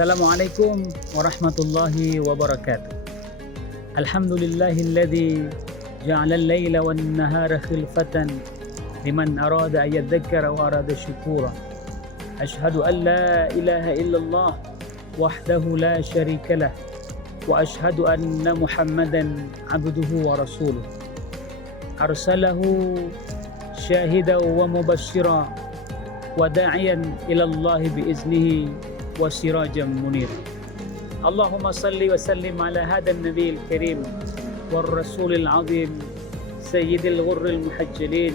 Assalamualaikum warahmatullahi wabarakatuh. Alhamdulillahilladzi ja'ala al-laila wan-nahara khilfatan liman arada an yadhakkara wa arada syukura. Ashhadu an la ilaha illallah wahdahu la syarika lah wa ashhadu anna Muhammadan abduhu wa rasuluh. Arsalahu syahidan wa mubashshira wa da'iyan ila Allah biiznihi wa sirajan munir. Allahumma salli wa sallim ala hadha an-nabiyil karim war rasulil azim sayyidil ghurril muhajjalin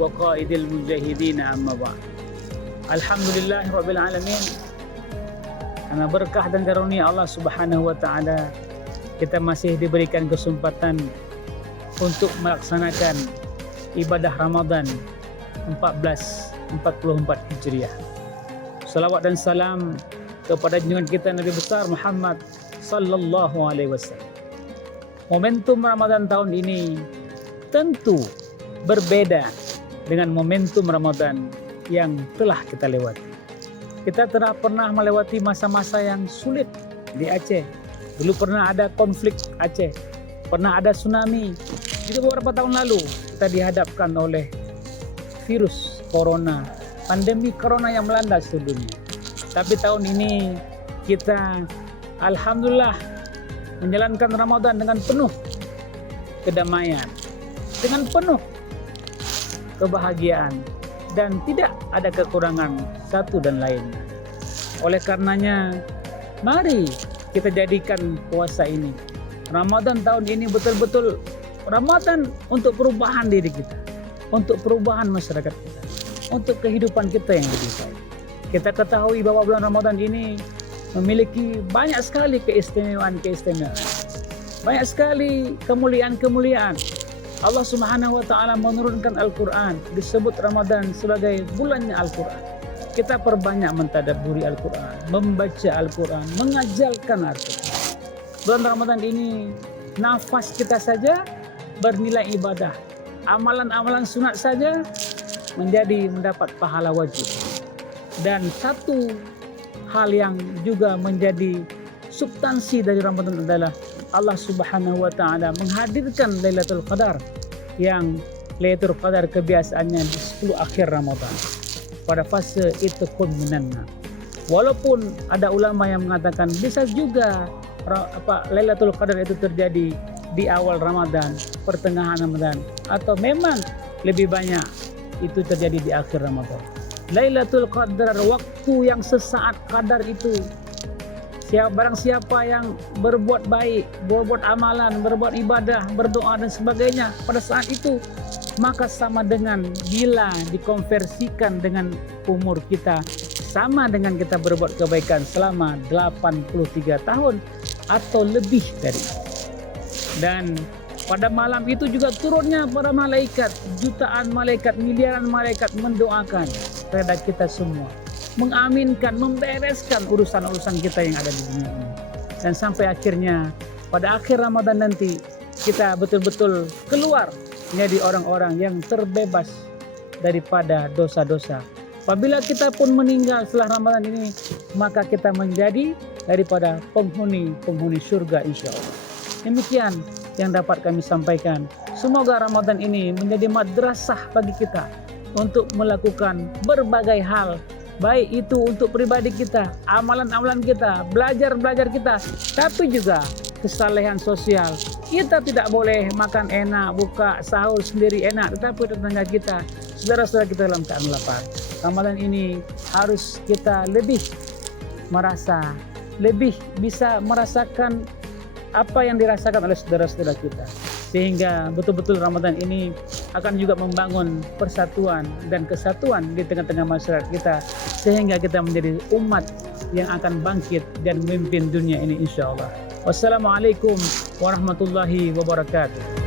wa qaidil mujahidin, amma ba'd. Alhamdulillahi rabbil alamin. Karena berkah dan karunia Allah Subhanahu wa taala, kita masih diberikan kesempatan untuk melaksanakan ibadah Ramadan 1444 Hijriah. Salawat dan salam kepada junjungan kita Nabi besar Muhammad sallallahu alaihi wasallam. Momentum Ramadan tahun ini tentu berbeda dengan momentum Ramadan yang telah kita lewati. Kita telah pernah melewati masa-masa yang sulit di Aceh. Dulu pernah ada konflik Aceh, pernah ada tsunami. Itu beberapa tahun lalu kita dihadapkan oleh virus corona, pandemi corona yang melanda seluruh dunia. Tapi tahun ini kita alhamdulillah menjalankan Ramadan dengan penuh kedamaian, dengan penuh kebahagiaan, dan tidak ada kekurangan satu dan lainnya. Oleh karenanya, mari kita jadikan puasa ini, Ramadan tahun ini betul-betul Ramadan untuk perubahan diri kita, untuk perubahan masyarakat kita, untuk kehidupan kita yang lebih baik. Kita ketahui bahwa bulan Ramadan ini memiliki banyak sekali keistimewaan-keistimewaan, banyak sekali kemuliaan-kemuliaan. Allah Subhanahu wa taala menurunkan Al-Quran, disebut Ramadan sebagai bulannya Al-Quran. Kita perbanyak mentadabburi Al-Quran, membaca Al-Quran, mengajarkan Al-Quran. Bulan Ramadan ini nafas kita saja bernilai ibadah. Amalan-amalan sunat saja mendapat pahala wajib. Dan satu hal yang juga menjadi substansi dari Ramadan adalah Allah Subhanahu wa taala menghadirkan Lailatul Qadar, yang Lailatul Qadar kebiasaannya di 10 akhir Ramadan pada fase itqun minan nar. Walaupun ada ulama yang mengatakan bisa juga Lailatul Qadar itu terjadi di awal Ramadan, pertengahan Ramadan, atau memang lebih banyak itu terjadi di akhir Ramadan. Lailatul Qadar, waktu yang sesaat qadar itu, barang siapa yang berbuat baik, berbuat amalan, berbuat ibadah, berdoa dan sebagainya pada saat itu, maka sama dengan bila dikonversikan dengan umur kita, sama dengan kita berbuat kebaikan selama 83 tahun atau lebih dari itu. Dan pada malam itu juga turunnya para malaikat, jutaan malaikat, miliaran malaikat mendoakan terhadap kita semua, mengaminkan, membereskan urusan-urusan kita yang ada di dunia ini. Dan sampai akhirnya pada akhir Ramadan nanti kita betul-betul keluar menjadi orang-orang yang terbebas daripada dosa-dosa. Apabila kita pun meninggal setelah Ramadan ini, maka kita menjadi daripada penghuni surga insya Allah. Demikian yang dapat kami sampaikan. Semoga Ramadan ini menjadi madrasah bagi kita untuk melakukan berbagai hal, baik itu untuk pribadi kita, amalan-amalan kita, belajar kita, tapi juga kesalehan sosial. Kita tidak boleh makan enak, buka sahur sendiri enak, tetapi tetangga kita, saudara-saudara kita dalam keadaan lapar. Ramadan ini harus kita lebih bisa merasakan apa yang dirasakan oleh saudara-saudara kita, sehingga betul-betul Ramadan ini akan juga membangun persatuan dan kesatuan di tengah-tengah masyarakat kita, sehingga kita menjadi umat yang akan bangkit dan memimpin dunia ini insya Allah. Wassalamualaikum warahmatullahi wabarakatuh.